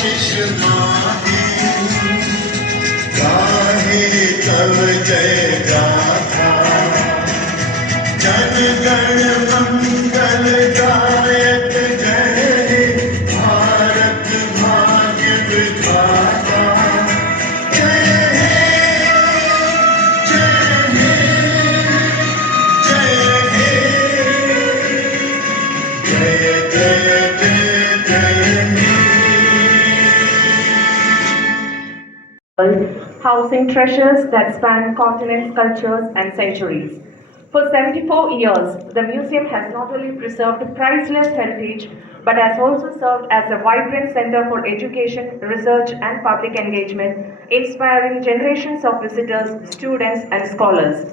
आशीष माही गाहे तव जय गाथा जन गण मंगल गायक जय हे भारत भाग्य विधाता जय हे जय हे जय हे जय जय जय जय हे housing treasures that span continents, cultures, and centuries. For 74 years, the museum has not only preserved priceless heritage but has also served as a vibrant center for education, research, and public engagement, inspiring generations of visitors, students, and scholars.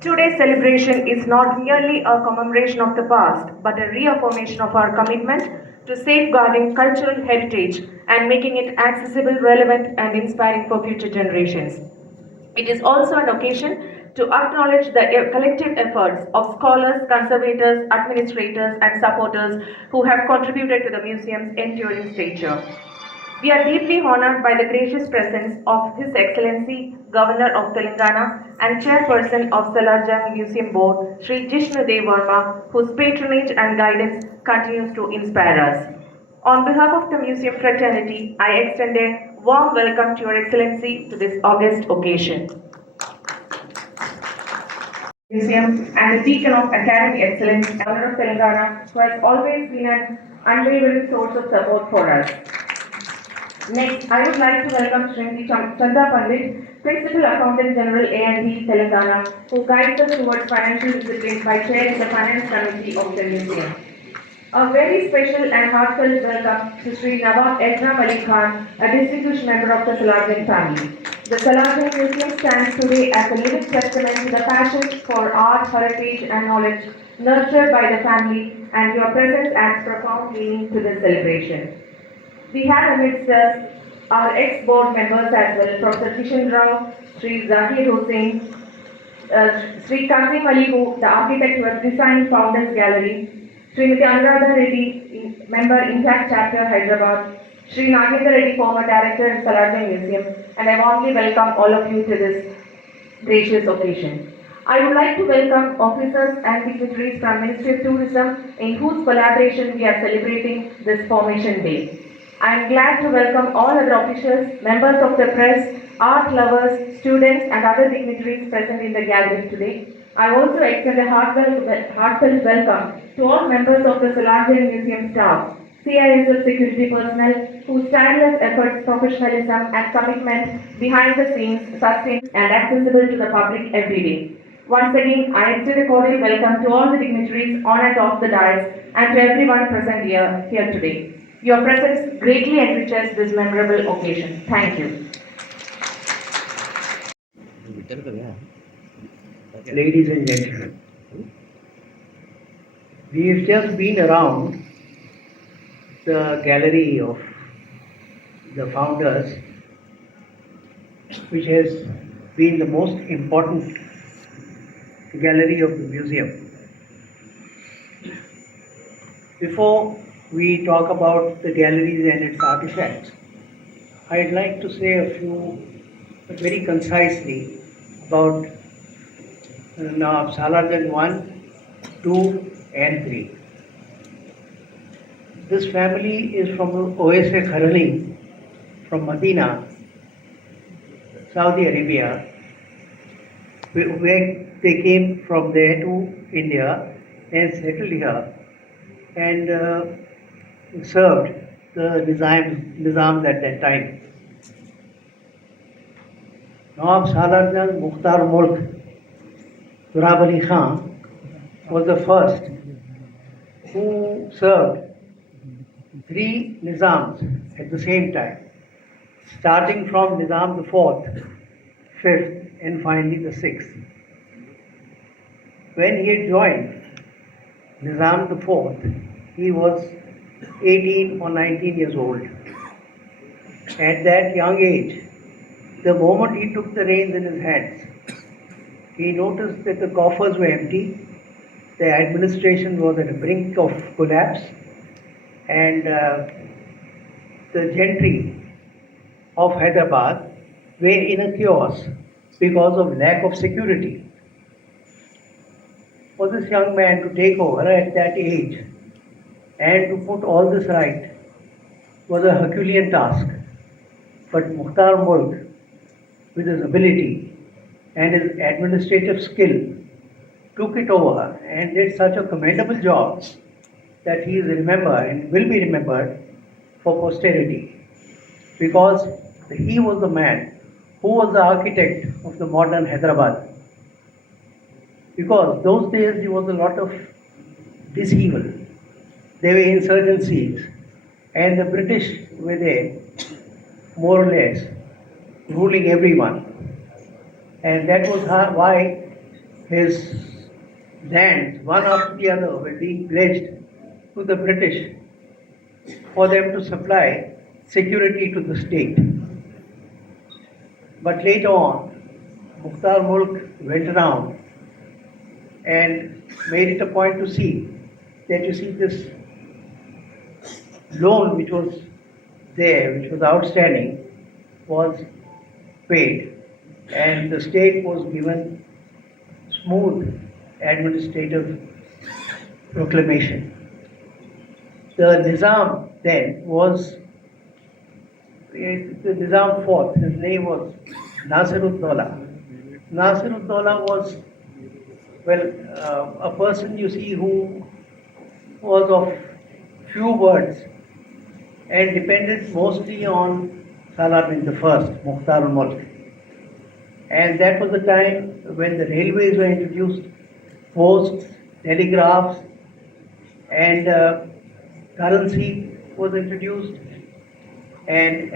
Today's celebration is not merely a commemoration of the past, but a reaffirmation of our commitment to safeguarding cultural heritage and making it accessible, relevant, and inspiring for future generations. It is also an occasion to acknowledge the collective efforts of scholars, conservators, administrators, and supporters who have contributed to the museum's enduring stature. We are deeply honored by the gracious presence of His Excellency Governor of Telangana and Chairperson of Salar Jung Museum Board, Sri Jishnu Dev Verma, whose patronage and guidance continues to inspire us. On behalf of the museum fraternity, I extend a warm welcome to Your Excellency to this august occasion. Museum and a beacon of academic excellence, Governor of Telangana, who has always been an unwavering source of support for us. Next, I would like to welcome Srimati Chanda Pandit, Principal Accountant General A&D Telangana, who guides us towards financial discipline by chairing the Finance Committee of the Museum. A very special and heartfelt welcome to Sri Nawab Ekram Ali Khan, a distinguished member of the Salarjan family. The Salarjan Museum stands today as a living testament to the passion for art, heritage, and knowledge nurtured by the family, and your presence adds profound meaning to this celebration. We have amidst us our ex-board members as well, Professor Kishan Rao, Sri Zakir Hussain, Sri Kasim Ali, the architect who has designed Founders Gallery, Srimati Anuradha Reddy, member Intact Chapter Hyderabad, Sri Nagendra Reddy, former director in Salarjan Museum, and I warmly welcome all of you to this gracious occasion. I would like to welcome officers and dignitaries from Ministry of Tourism, in whose collaboration we are celebrating this Formation Day. I am glad to welcome all other officials, members of the press, art lovers, students, and other dignitaries present in the gallery today. I also extend a heartfelt welcome to all members of the Salarjan Museum staff, CISF security personnel, whose tireless efforts, professionalism, and commitment behind the scenes sustain and accessible to the public every day. Once again, I extend a cordial welcome to all the dignitaries on and off the dais and to everyone present here today. Your presence greatly enriches this memorable occasion. Thank you. Ladies and gentlemen, we've just been around the gallery of the founders, which has been the most important gallery of the museum. Before we talk about the galleries and its artifacts, I'd like to say a few, very concisely, about Nawab Salarjan 1, 2, and 3. This family is from Oaise Kharali, from Medina, Saudi Arabia, where they came from there to India and settled here and served the Nizams at that time. Nawab Salarjan Mukhtar Mulk Turab Ali Khan was the first who served 3 Nizams at the same time, starting from Nizam the 4th, 5th, and finally the 6th. When he had joined Nizam the 4th, he was 18 or 19 years old. At that young age, the moment he took the reins in his hands, he noticed that the coffers were empty, the administration was at the brink of collapse, and the gentry of Hyderabad were in a chaos because of lack of security. For this young man to take over at that age and to put all this right was a Herculean task. But Mukhtar Mulk, with his ability and his administrative skill, took it over and did such a commendable job that he is remembered and will be remembered for posterity, because he was the man who was the architect of the modern Hyderabad. Because those days there was a lot of dishevel. There were insurgencies, and the British were there, more or less, ruling everyone. And that was why his lands, one after the other, were being pledged to the British for them to supply security to the state. But later on, Mukhtar Mulk went around and made it a point to see that this loan which was there, which was outstanding, was paid, and the state was given smooth administrative proclamation. The Nizam then was the Nizam fourth. His name was Nasirud-Dawla. Nasirud-Dawla was, a person who was of few words and depended mostly on Salar bin the first, Mukhtar al-Mulk. And that was the time when the railways were introduced, posts, telegraphs, and currency was introduced, and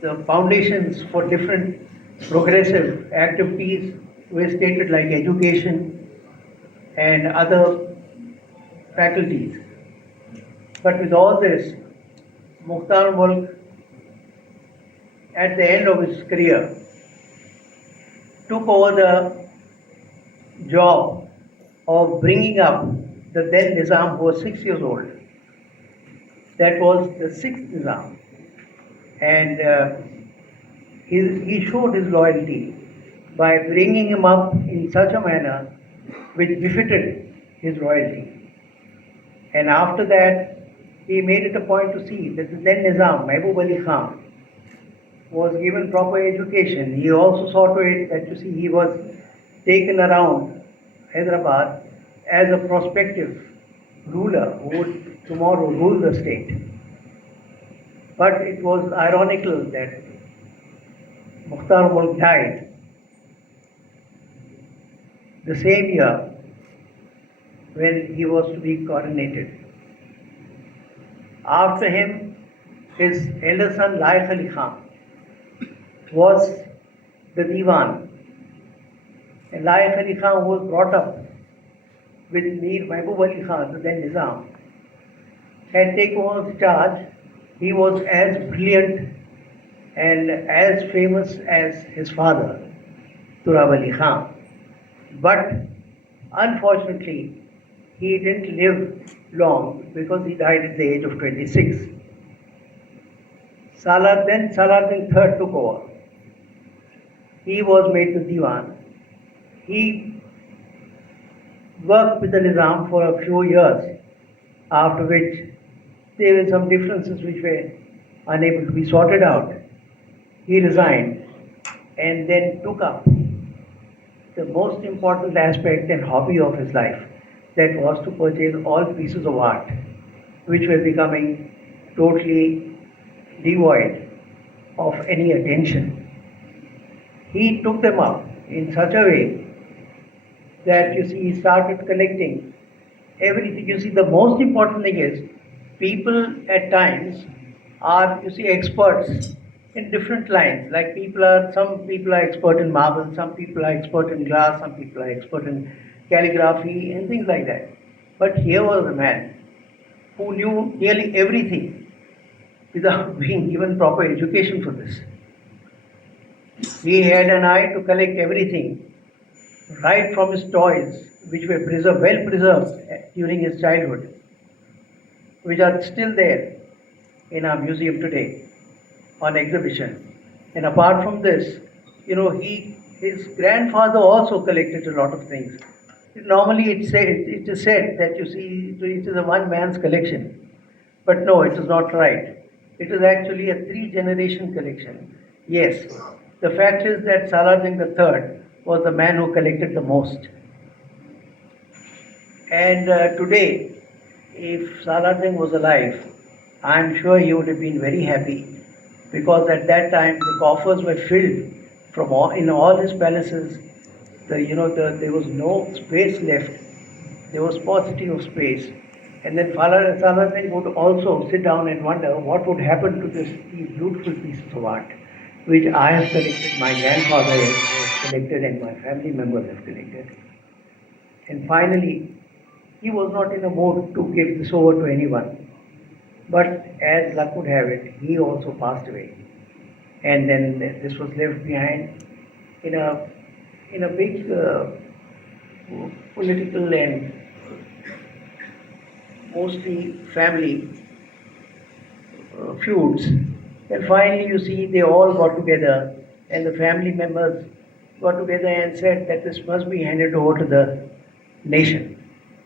the foundations for different progressive activities were stated, like education and other faculties. But with all this, Mukhtar Mulk, at the end of his career, took over the job of bringing up the then Nizam, who was 6 years old. That was the sixth Nizam. And he showed his loyalty by bringing him up in such a manner which befitted his royalty. And after that, he made it a point to see that the then Nizam, Mehboob Ali Khan, was given proper education. He also saw to it that he was taken around Hyderabad as a prospective ruler who would tomorrow rule the state. But it was ironical that Mukhtar Mulk died the same year when he was to be coronated. After him, his elder son Laik Ali Khan was the Diwan. And Laik Ali Khan was brought up with Mir Mehboob Ali Khan, the then Nizam, had taken over the charge. He was as brilliant and as famous as his father, Turab Ali Khan. But unfortunately, he didn't live long because he died at the age of 26. Salar bin III took over. He was made the Diwan. He worked with the Nizam for a few years, after which there were some differences which were unable to be sorted out. He resigned and then took up the most important aspect and hobby of his life, that was to purchase all pieces of art which were becoming totally devoid of any attention. He took them up in such a way that he started collecting everything. The most important thing is, people at times are experts in different lines. Like some people are expert in marble, some people are expert in glass, some people are expert in calligraphy and things like that. But here was a man who knew nearly everything without being given proper education for this. He had an eye to collect everything, right from his toys, which were well preserved during his childhood, which are still there, in our museum today on exhibition. And apart from this, his grandfather also collected a lot of things. Normally, it is said that you see it is a one man's collection, but no, it is not right. It is actually a three-generation collection. Yes, the fact is that Salar Jung III was the man who collected the most. And today, if Salar Jung was alive, I am sure he would have been very happy because at that time the coffers were filled from in all his palaces. There was no space left. There was paucity of space. And then Salar Jung would also sit down and wonder what would happen to these beautiful pieces of art, which I have collected, my grandfather has collected, and my family members have collected. And finally, he was not in a mood to give this over to anyone. But as luck would have it, he also passed away. And then this was left behind in a big political and mostly family feuds. And finally, you see, they all got together, and the family members got together and said that this must be handed over to the nation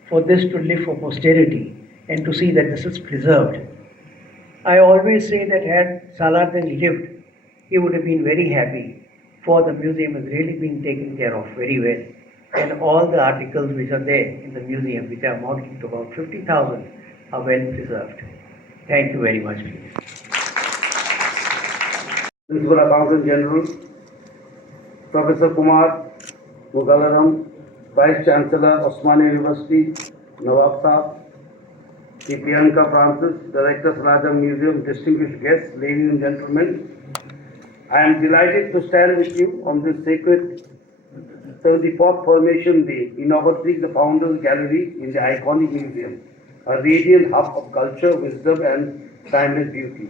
for this to live for posterity and to see that this is preserved. I always say that had Salar Jung lived, he would have been very happy, for the museum is really being taken care of very well. And all the articles which are there in the museum, which are amounting to about 50,000, are well preserved. Thank you very much, please. Principal Accountant General, Professor Kumar Mugalaram, Vice Chancellor, Osmania University, Nawab Saab, P. Priyanka Francis, Director, Salar Jung Museum, distinguished guests, ladies and gentlemen, I am delighted to stand with you on this sacred 34th Formation Day, inaugurating the Founders Gallery in the iconic museum, a radiant hub of culture, wisdom, and timeless beauty.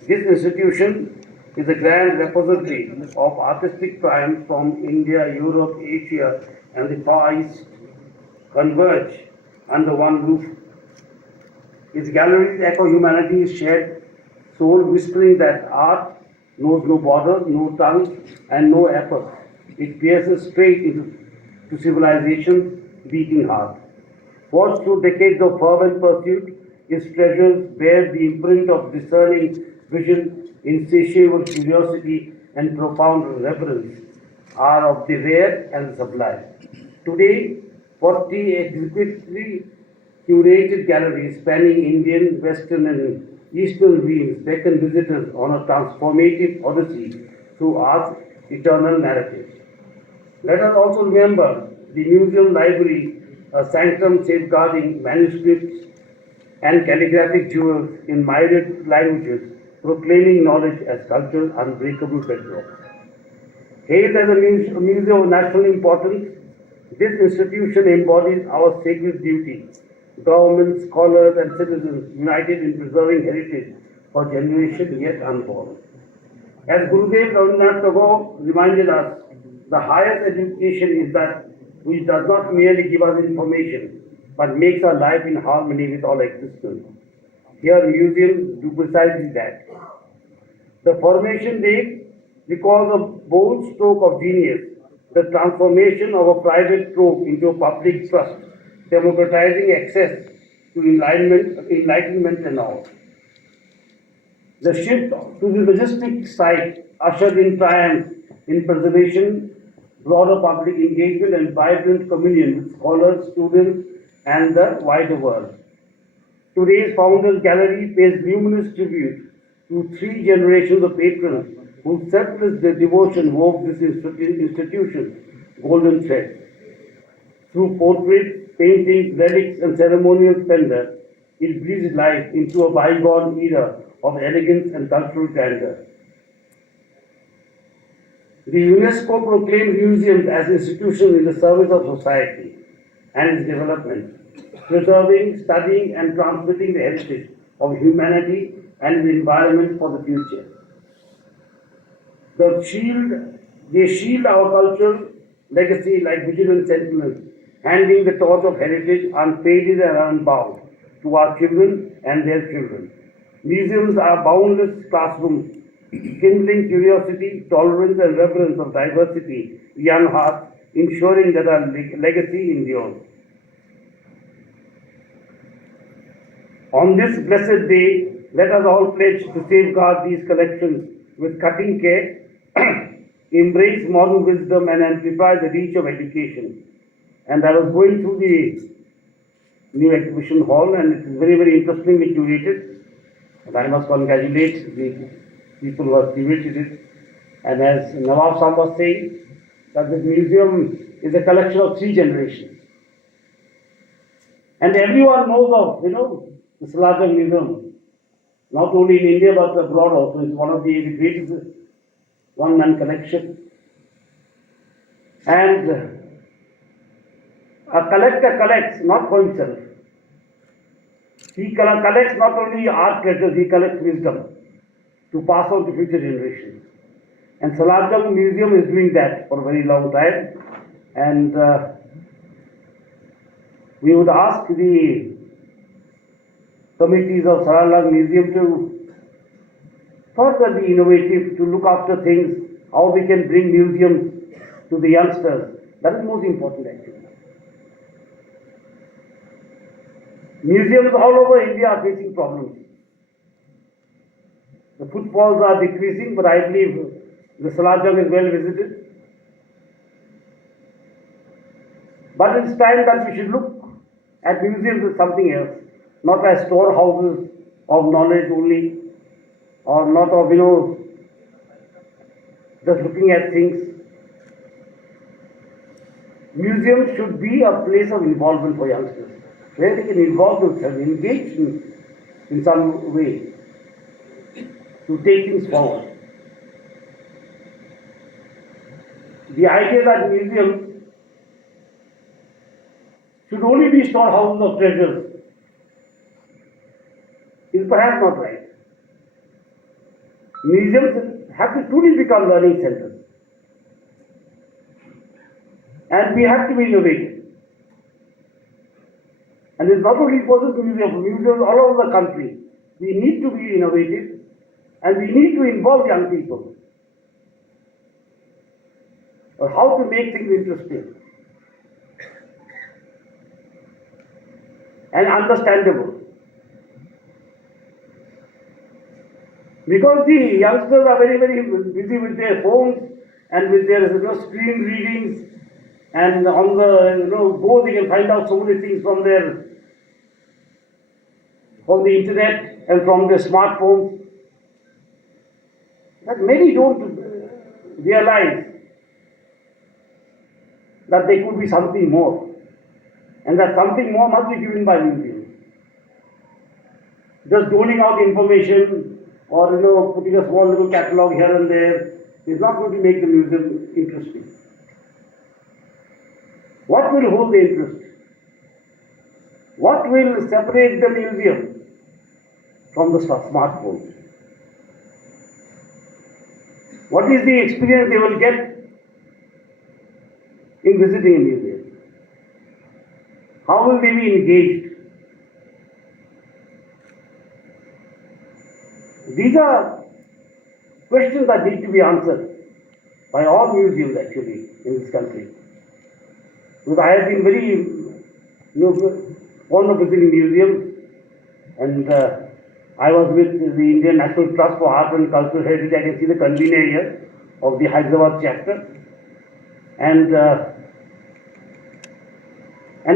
This institution is a grand repository of artistic triumphs from India, Europe, Asia, and the Far East converge under one roof. Its galleries echo humanity's shared soul, whispering that art knows no borders, no tongue, and no effort. It pierces straight into civilization's beating heart. Forged through decades of fervent pursuit, its treasures bear the imprint of discerning vision, insatiable curiosity, and profound reverence, are of the rare and sublime. Today, 40 exquisitely curated galleries spanning Indian, Western, and Eastern realms beckon visitors on a transformative odyssey through art's eternal narratives. Let us also remember the museum library, a sanctum safeguarding manuscripts and calligraphic jewels in myriad languages, proclaiming knowledge as culture's unbreakable bedrock. Hailed as a museum of national importance, this institution embodies our sacred duty. Governments, scholars, and citizens united in preserving heritage for generations yet unborn. As Gurudev Rabindranath Tagore reminded us, the highest education is that which does not merely give us information, but makes our life in harmony with all existence. Here, museums do precisely that. The Formation Day recalls a bold stroke of genius, the transformation of a private trove into a public trust, democratizing access to enlightenment and all. The shift to the majestic site ushered in triumph in preservation, broader public engagement, and vibrant communion with scholars, students, and the wider world. Today's Founders Gallery pays luminous tribute to three generations of patrons whose selfless devotion wove this institution's golden thread. Through portraits, paintings, relics, and ceremonial splendor, it breathes life into a bygone era of elegance and cultural grandeur. The UNESCO proclaims museums as institutions in the service of society and its development, preserving, studying, and transmitting the heritage of humanity and the environment for the future. They shield our cultural legacy like vigilant sentinels, handing the torch of heritage unfaded and unbound to our children and their children. Museums are boundless classrooms, kindling curiosity, tolerance, and reverence of diversity, young hearts, ensuring that our legacy endures. On this blessed day, let us all pledge to safeguard these collections with cutting care, embrace modern wisdom, and amplify the reach of education. And I was going through the new exhibition hall, and it is very, very interestingly curated. And I must congratulate the people who have curated it. And as Nawab Sam was saying, that this museum is a collection of 3 generations. And everyone knows of, the Salar Museum, not only in India but abroad also. It's one of the greatest one-man collection. And a collector collects not for himself. He collects not only art treasures, he collects wisdom to pass on to future generations. And Salar Jung Museum is doing that for a very long time. And we would ask the committees of Salar Museum to further be innovative, to look after things, how we can bring museums to the youngsters. That is most important actually. Museums all over India are facing problems. The footfalls are decreasing, but I believe the Salar Jung is well visited. But it's time that we should look at museums as something else, not as storehouses of knowledge only, or not of, just looking at things. Museums should be a place of involvement for youngsters, where they can involve themselves, engage in some way to take things forward. The idea that museums should only be storehouses of treasures is perhaps not right. Museums have to truly become learning centers. And we have to be innovative. And it's not only for this museum, museums all over the country. We need to be innovative and we need to involve young people. Or how to make things interesting and understandable. Because the youngsters are very, very busy with their phones and with their screen readings, and on the go they can find out so many things from the internet and from their smartphones, that many don't realize that there could be something more, and that something more must be given by museums. Just doling out information or putting a small little catalogue here and there is not going to make the museum interesting. What will hold the interest? What will separate the museum from the smartphone? What is the experience they will get in visiting a museum? How will they be engaged? These are questions that need to be answered by all museums actually in this country. Because I have been very fond of visiting museums, and I was with the Indian National Trust for Art and Cultural Heritage. I can see the convener here of the Hyderabad chapter. And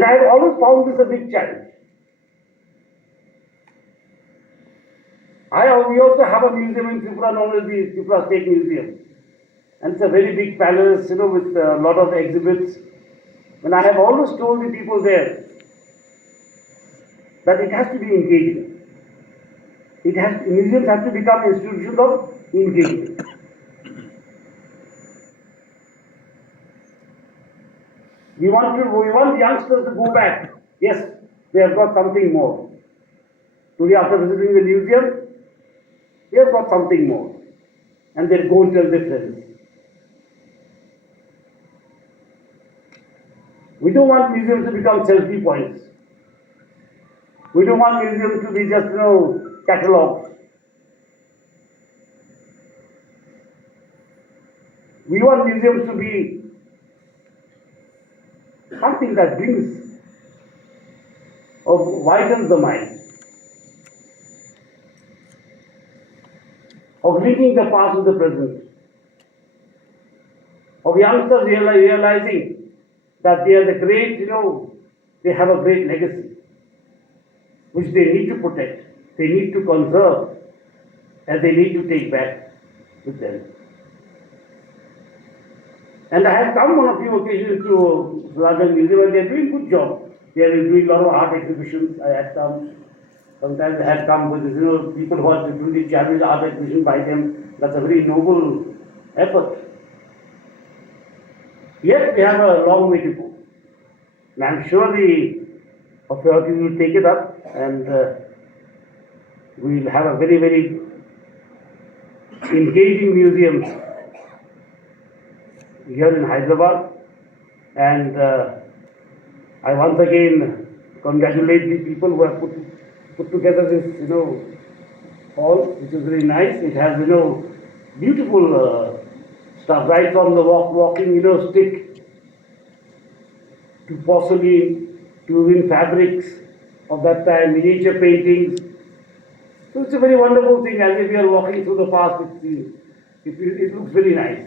I have always found this a big challenge. We also have a museum in Tripura known as the Tripura State Museum. And it's a very big palace, with a lot of exhibits. And I have always told the people there that it has to be engaging. Museums have to become institutions of engagement. We want youngsters to go back. Yes, they have got something more. Today after visiting the museum, they have got something more. And they'll go and tell their friends. We don't want museums to become selfie points. We don't want museums to be just, catalogs. We want museums to be something that brings or widens the mind, of linking the past with the present, of youngsters realizing that they are the great, they have a great legacy, which they need to protect, they need to conserve, and they need to take back with them. And I have come on a few occasions to Salar Museum, and they are doing a good job. They are doing a lot of art exhibitions. I have come. Sometimes I have come with people who are doing the challenge art exhibition by them. That's a very noble effort. Yet we have a long way to go. And I'm sure the authorities will take it up, and we'll have a very, very engaging museum here in Hyderabad. And I once again congratulate the people who have put together this, hall, which is very nice. It has, beautiful stuff right from the walking, stick to porcelain to even fabrics of that time, miniature paintings. So it's a very wonderful thing. As if we are walking through the past, it looks very nice.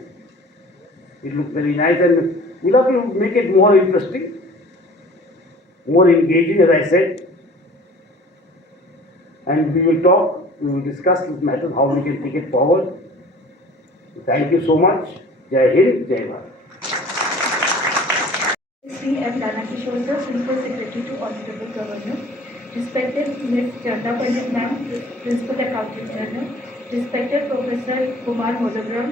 It looks very nice, and we'll have to make it more interesting, more engaging, as I said. And we will discuss this matter, how we can take it forward. Thank you so much. Jai Hind, Jai Bharat. Sri M. Danakishore, Principal Secretary to Honorable Governor, respected Ms. Chanda Pandit Ma'am, Principal Accountant General, respected Professor Kumar Modagram,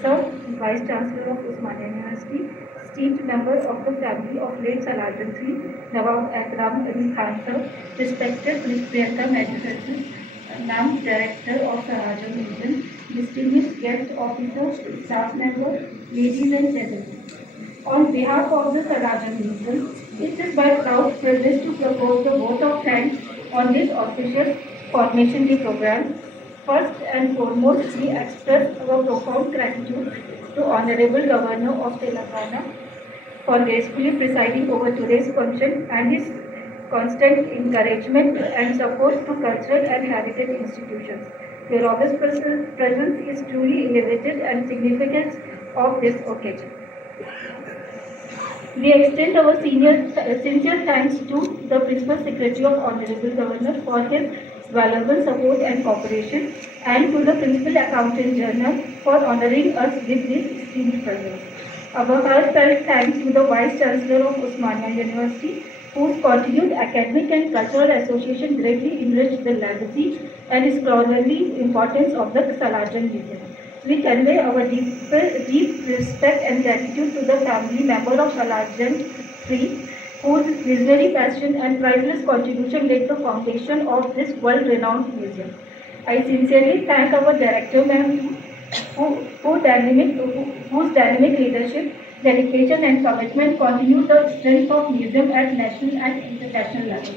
Sir, Vice Chancellor of Osmania University, esteemed member of the family of late Salar III, Nawab Akram Ali Khan Sir, respected Ms. Priyanka Magistrates, Ma'am, Director of Salar Museum, distinguished guest officers, staff members, ladies and gentlemen. On behalf of the Salar Museum, it is my proud privilege to propose the vote of thanks on this auspicious Formation Day program. First and foremost, we express our profound gratitude to Honorable Governor of Telangana for gracefully presiding over today's function and his constant encouragement and support to cultural and heritage institutions. Your august presence is truly elevated and significance of this occasion. We extend our sincere thanks to the Principal Secretary of Honorable Governor for his valuable support and cooperation, and to the Principal Accountant General for honoring us with this esteemed presence. Our heartfelt thanks to the Vice Chancellor of Osmania University, whose continued academic and cultural association greatly enriched the legacy and scholarly importance of the Salar Museum. We convey our deep respect and gratitude to the family member of Salar III, whose visionary passion and priceless contribution laid the foundation of this world-renowned museum. I sincerely thank our Director Ma'am, whose dynamic leadership, dedication and commitment continue the strength of museum at national and international level.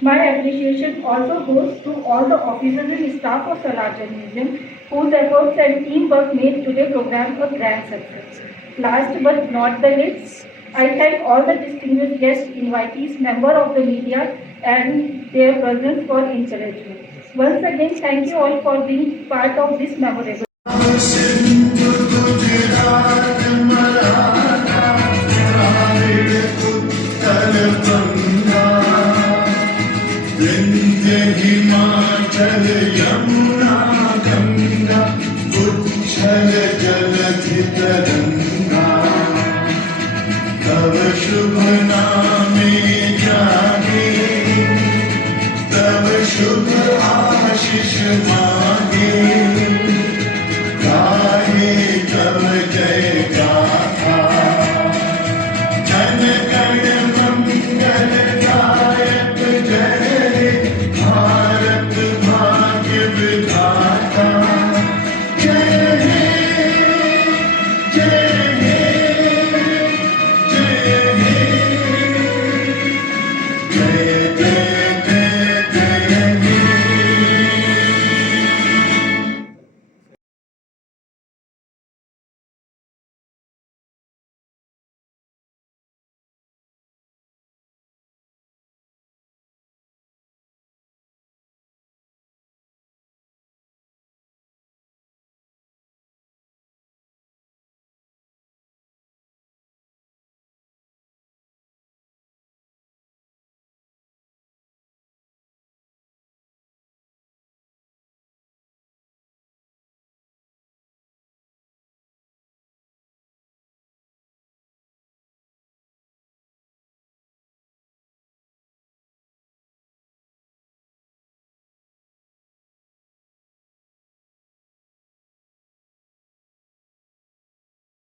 My appreciation also goes to all the officers and staff of Salar Museum, whose efforts and teamwork made today's program a grand success. Last but not the least, I thank all the distinguished guest invitees, members of the media, and their presence for encouragement. Once again, thank you all for being part of this memorable. तव शुभ नामे जागे, तव शुभ आशीष मांगे।